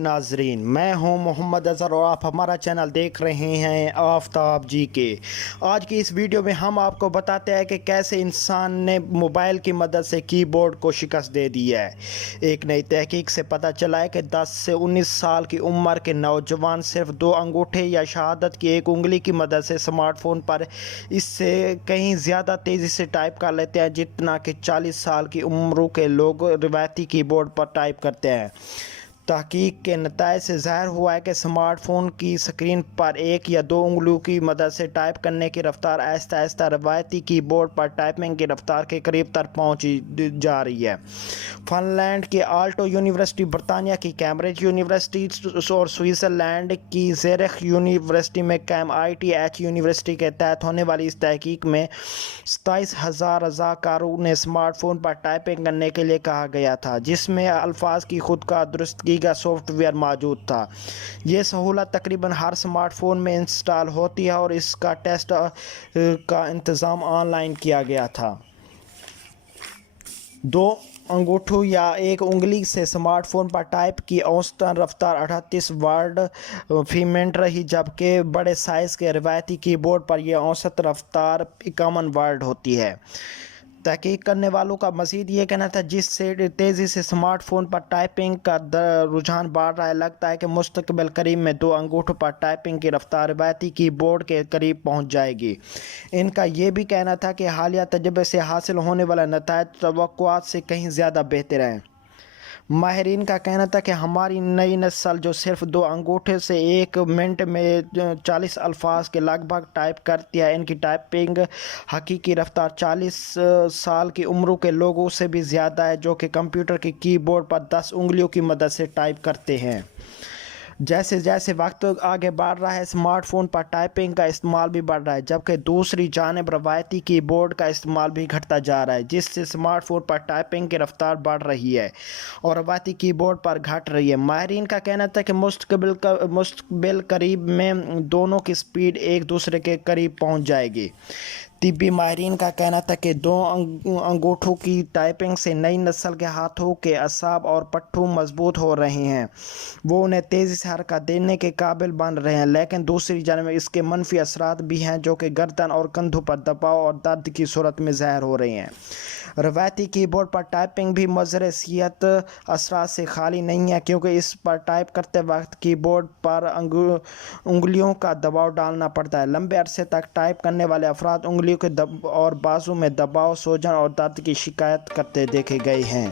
नाजरीन, मैं हूं मोहम्मद अज़हर और आप हमारा चैनल देख रहे हैं आफताब जी के। आज की इस वीडियो में हम आपको बताते हैं कि कैसे इंसान ने मोबाइल की मदद से कीबोर्ड को शिकस्त दे दी है। एक नई तहकीक से पता चला है कि 10 से 19 साल की उम्र के नौजवान सिर्फ 2 अंगूठे या शहादत की एक उंगली की मदद से स्मार्टफोन पर इससे कहीं ज़्यादा तेज़ी से टाइप कर लेते हैं जितना कि 40 साल की उम्र के लोग रिवायती कीबोर्ड पर टाइप करते हैं। तहकीक के नतीजे से ज़ाहिर हुआ है कि स्मार्टफोन की स्क्रीन पर एक या दो उंगलियों की मदद से टाइप करने की रफ्तार आहिस्ता आहिस्ता रवायती कीबोर्ड पर टाइपिंग की रफ्तार के करीब तक पहुंची जा रही है। फिनलैंड की आल्टो यूनिवर्सिटी, बरतानिया की कैम्ब्रिज यूनिवर्सिटी और स्विट्ज़रलैंड की ज़ूरिख यूनिवर्सिटी में कैम ITH यूनिवर्सिटी के तहत होने वाली इस तहकीक में 27,000 रज़ाकारों ने स्मार्टफोन पर टाइपिंग करने के लिए कहा गया था, जिसमें अल्फाज की खुद का दुरुस्तगी का सॉफ्टवेयर मौजूद था। ये सहूलत तकरीबन हर स्मार्टफोन में इंस्टॉल होती है और इसका टेस्ट का इंतज़ाम ऑनलाइन किया गया था। 2 अंगूठों या एक उंगली से स्मार्टफोन पर टाइप की औसतन रफ्तार 38 वर्ड फी मिनट रही, जबकि बड़े साइज़ के रिवायती कीबोर्ड पर यह औसत रफ्तार 51 वर्ड होती है। तहकीक करने वालों का मज़ीद ये कहना था, जिससे तेज़ी से स्मार्टफोन पर टाइपिंग का रुझान बढ़ रहा है, लगता है कि मुस्तकबिल करीब में 2 अंगूठों पर टाइपिंग की रफ्तार रिवायती कीबोर्ड के करीब पहुंच जाएगी। इनका ये भी कहना था कि हालिया तजर्बे से हासिल होने वाला नताइज तवक्कुआत से कहीं ज़्यादा बेहतर हैं। माहिरीन का कहना था कि हमारी नई नस्ल जो सिर्फ 2 अंगूठे से 1 मिनट में 40 अल्फाज के लगभग टाइप करती है, इनकी टाइपिंग हकीकी रफ्तार 40 साल की उम्र के लोगों से भी ज़्यादा है, जो कि कंप्यूटर के कीबोर्ड पर 10 उंगलियों की मदद से टाइप करते हैं। जैसे जैसे वक्त आगे बढ़ रहा है, स्मार्टफोन पर टाइपिंग का इस्तेमाल भी बढ़ रहा है, जबकि दूसरी जानिब रवायती कीबोर्ड का इस्तेमाल भी घटता जा रहा है, जिससे स्मार्टफोन पर टाइपिंग की रफ्तार बढ़ रही है और रवायती कीबोर्ड पर घट रही है। माहिरीन का कहना था कि मुस्तकबिल करीब में दोनों की स्पीड एक दूसरे के करीब पहुंच जाएगी। तिब्बी माहिरीन का कहना था कि 2 अंगूठों की टाइपिंग से नई नस्ल के हाथों के असाब और पट्टू मजबूत हो रहे हैं, वो उन्हें तेज़ी से हरकत देने के काबिल बन रहे हैं, लेकिन दूसरी जानब इसके मनफी असरात भी हैं, जो कि गर्दन और कंधों पर दबाव और दर्द की सूरत में ज़ाहिर हो रहे हैं। रवायती कीबोर्ड पर टाइपिंग भी मुज़र सेहत असरात से खाली नहीं है, क्योंकि इस पर टाइप करते वक्त कीबोर्ड पर उंगलियों का दबाव डालना पड़ता है। लंबे अरसे तक टाइप करने वाले अफराद उंगलियों के और बाजू में दबाव, सूजन और दर्द की शिकायत करते देखे गए हैं।